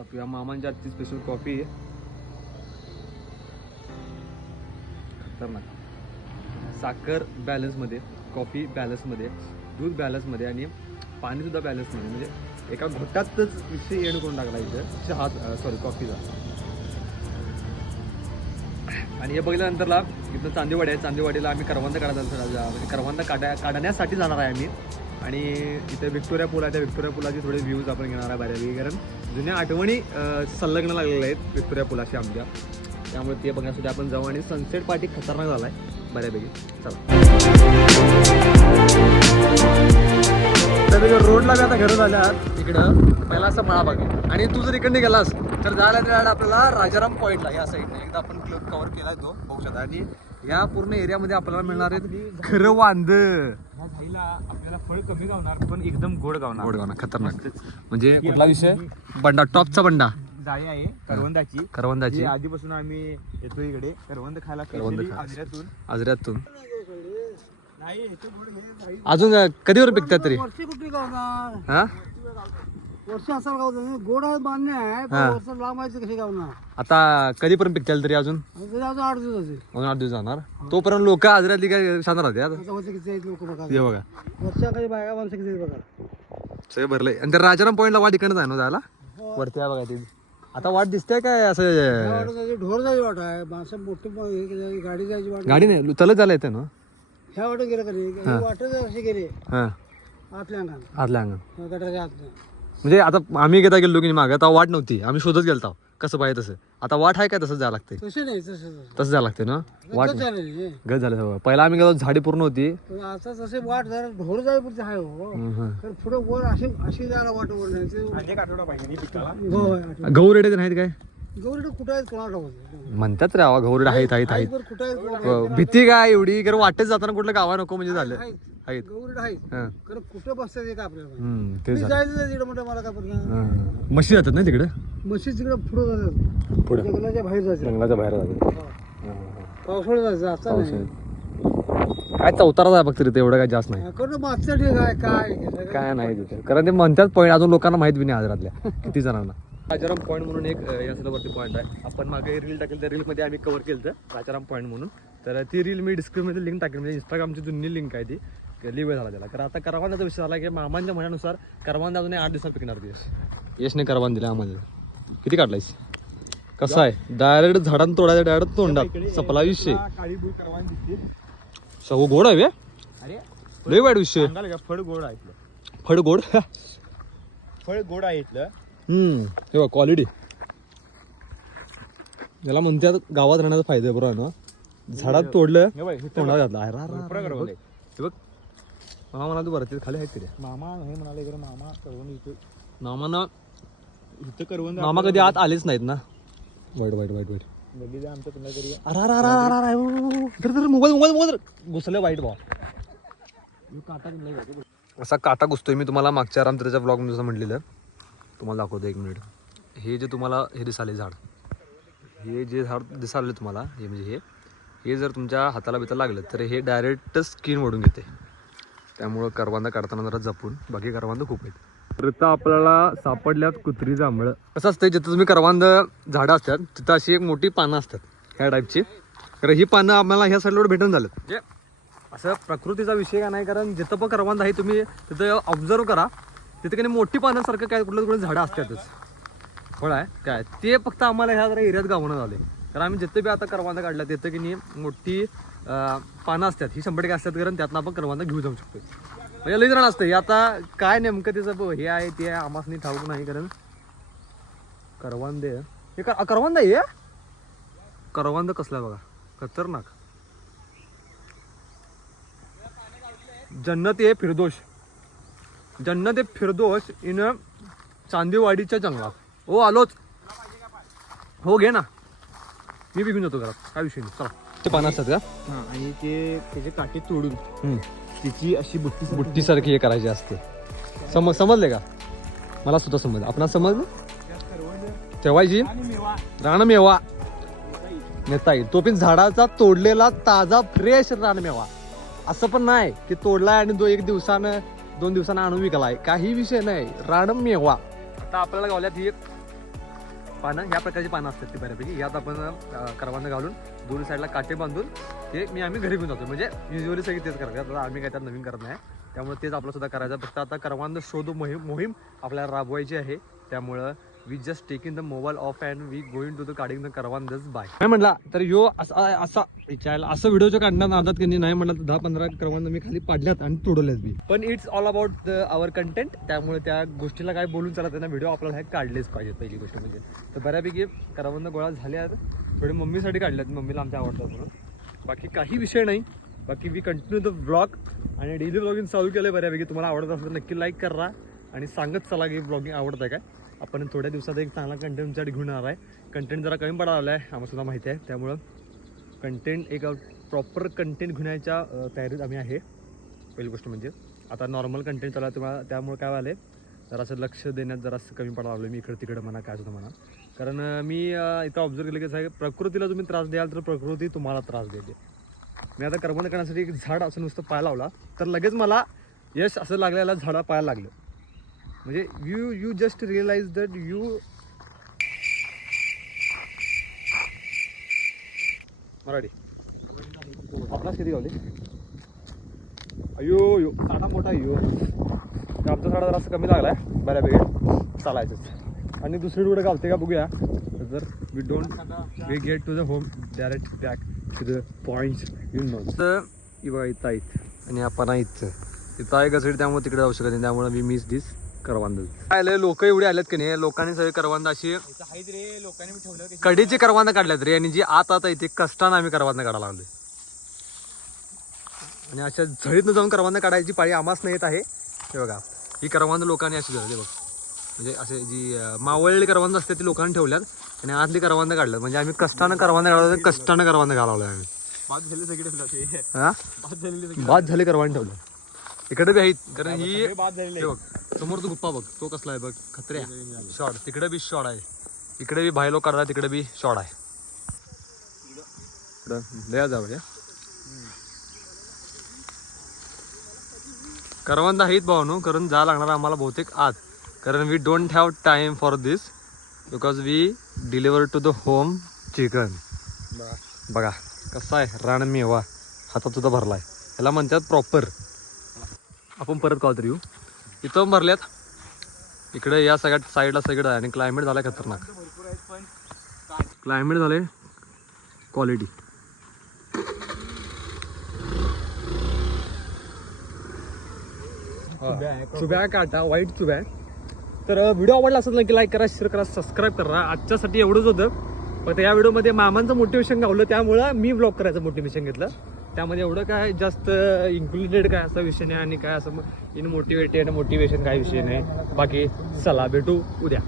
आपल्या मामांच्या आजची special coffee आहे खतरनाक। साखर बॅलन्समध्ये कॉफी बॅलन्समध्ये दूध बॅलन्समध्ये आणि पाणीसुद्धा बॅलन्समध्ये म्हणजे एका घोटातच विषय एंड करून टाकला इथं चहा सॉरी कॉफीचा आणि हे बघितल्यानंतरला इथं चांदीवाडी आहे. चांदीवाडीला आम्ही करवंद काढायला म्हणजे करवंद काढा काढण्यासाठी जाणार आहे आम्ही. आणि इथे विक्टोरिया पूल आहे. त्या विक्टोरिया पुलाचे थोडे व्ह्यूज आपण घेणार आहे बऱ्यापैकी कारण जुन्या आठवणी संलग्न लागलेल्या आहेत विक्टोरिया पुलाशी आमच्या. त्यामुळे ते बघण्यासाठी आपण जाऊ आणि सनसेट पार्टी खतरनाक झाला आहे बऱ्यापैकी. चला. रोडला आता घरं झाल्या इकडं पहिला असं मळा आहे. आणि तू जर इकडे गेलास तर जायला आपल्याला राजाराम पॉईंटला या साईडने एकदा आपण क्लब कव्हर केला तो बघू शकता. आणि या पूर्ण एरियामध्ये आपल्याला मिळणार आहेत खरं वांद. ह्या झाईला आपल्याला फळ कमी गावणार पण एकदम गोड गावणार. गोडगावना खतरनाक. म्हणजे कुठला विषय? बंडा टॉपचा बंडा. जाळी आहे करवंदाची. जी करवंदाची आधीपासून आम्ही येतो इकडे करवंद खायला करवंद specially. आजऱ्यातून. आजऱ्यातून. नाही इथे गोड जाळी अजून कधीवर पिकतात तरी? वर्षी कुठे गावणार? हा? वर्ष असाल गावणार गोड आहे मान्य आहे पण हा. वर्ष लांब आहे ते कशी गावणार आता कधीपर्यंत पिकतील तरी अजून? आणि अजून आठ दिवस असेल. आठ दिवस जाणार? तोपर्यंत लोक आजऱ्यातली काय शांत राहते आता आता वर्ष किती आहेत लोक बघा. हे बघा. वर्षाकडे बायका माणसं किती आहेत बघा. सगळे भरले आणि त्या राजाराम पॉईंटला वाट इकडे आहे ना जायला? वरती आहे बघा ती. आता वाट दिसते काय त्या असं वाटेत जायची ढोर जायची वाट आहे. माणसं मोठी हे गाडी जायची वाट. गाडी नाही चलत झालं येते ना? ह्या वाटेत गेलं कधी वाटत असे गेले हां. आतल्या अंगात आतल्या अंगण गटाच्या आतल्या म्हणजे आता आम्ही घेता गेलो की मागे आता वाट नव्हती. आम्ही शोधत गेलतो. कसं पाहिजे तसं. आता वाट आहे काय तसं जायला लागते तसे नाही तसे तसं तसं जायला लागते ना? वाट झालेली गज झालं सगळं पहिला आम्ही गेलो झाडी पूर्ण होती. पण आता तसे वाट जरा ढोर आहे हो. हं, हं. तर पुढे वर अशी अशी जायला वाट वर नाही ते हो, आठवण. गहू रेडे नाहीत काय? कुठं आहेत कोणाला ठाऊक म्हणतात रे आवा गहू रेडे आहेत आहेत. आहेत कुठं आहेत भीती काय एवढी? कारण वाटेत जाताना कुठलं गावा नको म्हणजे झालं. आहेत. आहेत. गौरी आहेत. खरं कुठं बसतात का आपल्याला माहिती. हम्म, ते मी झालं. जायचं नाही तिकडे म्हणलं मला का पडणार हं. म्हशी जातात ना तिकडे? म्हशी तिकडे पुढे जातात. पुढे. जंगलाच्या बाहेर जायचं जंगलाच्या बाहेर जातात. पावसाळ्यात जायचं नाही. काय चौतारा फक्त तिथे एवढं काय जास्त नाही. काय काय नाही तिथे. कारण ते म्हणतात पॉईंट अजून लोकांना माहीत बी नाही आजरातल्या. किती जणांना. राजाराम पॉईंट म्हणून एक या वरती पॉईंट आहे. आपण मागे रील टाकेल त्या रीलमध्ये आम्ही कव्हर केलं होतं राजाराम पॉईंट म्हणून. तर ती रील मी डिस्क्रिप्शनमध्ये लिंक टाकेल म्हणजे इंस्टाग्रामची जुनी लिंक आहे ती. लिव्ह झाला त्याला. कारण आता करवांदाचा विषय झाला की मामांच्या म्हणण्यानुसार करवांदा अजून आठ दिवसात पिकणार ती. यश यशने करवान दिला आम्हाला. किती काढलायस? कसं आहे? डायरेक्ट झाडांना तोडायचं डायरेक्ट तोंडात. सपला विषय. सगळं गोड आहे लय वाईट विषय. फळ गोड आहे फळ गोड? फळ गोड आहे इथलं. हे बघ क्वालिटी याला म्हणतात गावात राहण्याचा फायदा आहे बरोबर ना? झाडात तोडलं तोंडात घातलं. आहे. बघ. मामा मला तू भरते खाली आहेत तरी मामा हे म्हणाले मामा इथं इथं मामा कधी आत आलेच नाहीत ना. वाईट वाईट वाईट वाईट. आमच्या पुन्हा तरी अरे अरे अरे अरे मोबाईल मोबाईल मोबाईल. घुसलं वाईट भाव. असा काटा घुसतोय मी तुम्हाला मागच्या रामतीच्या ब्लॉगमध्ये जसं म्हटलेलं. तुम्हाला दाखवतो एक मिनिट. हे जे तुम्हाला हे दिसाले झाड हे जे झाड दिसाले तुम्हाला हे म्हणजे हे हे जर तुमच्या हाताला बिता लागलं तर हे डायरेक्ट स्किन ओढून घेते. त्यामुळं करवांदा काढताना जरा जपून बाकी करवांदा खूप आहेत. तर आपल्याला सापडल्यात कुत्री जांभळं. कसं असतं जिथं तुम्ही करवांद झाडं असतात तिथं अशी एक मोठी पानं असतात ह्या टाईपची तर ही पानं आम्हाला ह्या साईडला भेटून झालं म्हणजे असं प्रकृतीचा विषय का नाही कारण जिथं पण करवांद आहे तुम्ही तिथं ऑब्झर्व करा. तिथे काही मोठी पानासारखं काय कुठलं कुठलं झाडं असतातच. फळ आहे काय? ते फक्त आम्हाला ह्या जरा एरियात गावणं झाले. कारण आम्ही जिथे बी आता करवांदा काढला तिथं की नाही मोठी पानं असतात. ही शंभर टक्के असतात कारण त्यातनं आपण करवांदा घेऊ जाऊ शकतो म्हणजे लई जण असतं हे आता काय नेमकं त्याचं हे आहे ते आहे आम्हाला ठाऊक नाही कारण करवांदे. हे कर- करवांदा आहे हे? करवांद कसला बघा? खतरनाक. जन्नत आहे फिरदोष. जन्नत ए फिरदोष इन चांदीवाडीच्या जंगलात. हो आलोच. हो घे ना. मी बी घेऊन जातो घरात. काय विषय नाही. चला. ते पानं असतात का? हा आणि ते त्याचे काटे तोडून हम्म. तिची अशी बुट्टी बुट्टीसारखी हे करायची असते. समज समजले का? मला सुद्धा समज आपण समजलं? ठेवायची? रानमेवा. नेता येईल तो पण झाडाचा तोडलेला ताजा फ्रेश रानमेवा. असं पण नाही की तोडलाय आणि दो एक दिवसानं दोन दिवसांना आणून विकलाय. काही विषय नाही. रानमेवा आता आपल्याला गावल्यात ही एक पानं ह्या प्रकारची पानं असतात ती बऱ्यापैकी. यात आपण करवांना घालून दोन्ही साईडला काटे बांधून ते मी आम्ही घरी घेऊन जातो. म्हणजे युजली सगळी तेच करायचं आता आम्ही काय त्यात नवीन करत नाही. त्यामुळे तेच आपलं सुद्धा करायचं. फक्त आता करवंद शोध मोहीम मोहीम आपल्याला राबवायची आहे. त्यामुळं we just taking the mobile off and we going to the काढिंग the करवंदच बाय काय म्हटला तर यो असा असा विचारायला असं व्हिडिओच्या काढण्यात नादात की नाही म्हटलं तर दहा पंधरा करवंद मी खाली पाडल्यात आणि तोडल्यात बी. पण it's all about the our content त्यामुळे त्या गोष्टीला काय बोलून चालत ना व्हिडिओ आपल्याला हे काढलेच पाहिजे पहिली गोष्ट म्हणजे. तर बऱ्यापैकी करवंद गोळा झाले आहेत. थोडे मम्मीसाठी काढल्यात मम्मीला आमच्या आवडतात म्हणून. बाकी काही विषय नाही. बाकी वी कंटिन्यू द ब्लॉग आणि डेली ब्लॉगिंग चालू केलं बऱ्यापैकी. तुम्हाला आवडत असेल तर नक्की लाईक करा आणि सांगत चला की ब्लॉगिंग आवडत आहे काय. आपण थोड्या दिवसात एक चांगला कंटेंट तुमच्यासाठी घेऊन येणार आहे. कंटेंट जरा कमी पडायला आला आहे आम्हाला सुद्धा माहिती आहे. त्यामुळं कंटेंट एक प्रॉपर कंटेंट घेण्याच्या तयारीत आम्ही आहे. पहिली गोष्ट म्हणजे आता नॉर्मल कंटेंट चालला तुम्हाला त्यामुळे काय झालं जरासं लक्ष देण्यात जरासं कमी पडायला लागलं मी इकडं तिकडं म्हणा काय सुद्धा म्हणा. कारण मी इथं ऑब्झर्व केलं की साहेब प्रकृतीला तुम्ही त्रास द्याल तर प्रकृती तुम्हाला त्रास देते. मी आता करमत करण्यासाठी एक झाड असं नुसतं पाय लावला तर लगेच मला यश असं लागलेलं झाडा पाहायला लागलं. म्हणजे you you just realise that you Marathi. आपलाच किती गावले? अयो यो. साडा मोठा यो. आमचा साडा जरा कमी लागलाय बऱ्यापैकी. चालायचंच. आणि दुसरी कुठे गावते का बघूया. जर we don't we get to the home direct back to the point you know तर इवा इथं आहेत आणि आपण आहे इथं इथं आहे कसं त्यामुळे तिकडे जाऊ शकत नाही. त्यामुळे मी मिस दिस करवांद आले लोक एवढे आलेत की नाही? लोकांनी सगळे करवांद अशी कडीचे करवांद काढल्यात रे. आणि जी आत आता इथे कष्टानं आम्ही करवांद काढायला लागलोय. आणि अशा झळीतनं जाऊन करवांद काढायची पाळी आम्हाच नाही येत आहे. हे बघा ही करवांद लोकांनी अशी झाली बघ. म्हणजे असे जी मावळलेली करवांद असते ती लोकांनी ठेवल्यात आणि आतली करवांद काढल्यात. म्हणजे आम्ही कष्टानं करवांद काढलो कष्टानं करवांद घालावलोय आम्ही. बाद झाले सगळे बाद झाले करवांद ठेवलं. इकडे बी आहेत कारण ही हे बघ समोर तो गुप्पा बघ तो कसला आहे बघ खत्र्या शॉर्ट तिकडे बी शॉर्ट आहे. इकडे बी भाई लोक काढला तिकडे बी शॉर्ट आहे. जाऊ करवंद आहेत भावनो कारण जा लागणार आम्हाला बहुतेक आज. कारण we don't have time for this because we deliver to the home chicken बघा. कसा आहे रानमेवा हातात सुद्धा भरलाय. याला म्हणतात प्रॉपर आपण परत कॉल येऊ. इथं भरल्यात. इकडे या सगळ्या साईडला सगळं आहे आणि क्लायमेट झाला खतरनाक. क्लायमेट झालंय क्वालिटी चुब्या काटा वाईट चुब्या तर व्हिडिओ आवडला असेल नक्की लाईक करा शेअर करा सबस्क्राईब करा. आजच्यासाठी एवढंच होतं. फक्त या व्हिडिओमध्ये मामांचं मोटिवेशन गावलं त्यामुळं मी ब्लॉग करायचं मोटिवेशन घेतलं. त्यामध्ये एवढं काय जास्त इन्क्लुडेड काय असा विषय नाही आणि काय असं इन मोटिवेटेड मोटिवेशन काय विषय नाही. बाकी चला भेटू उद्या.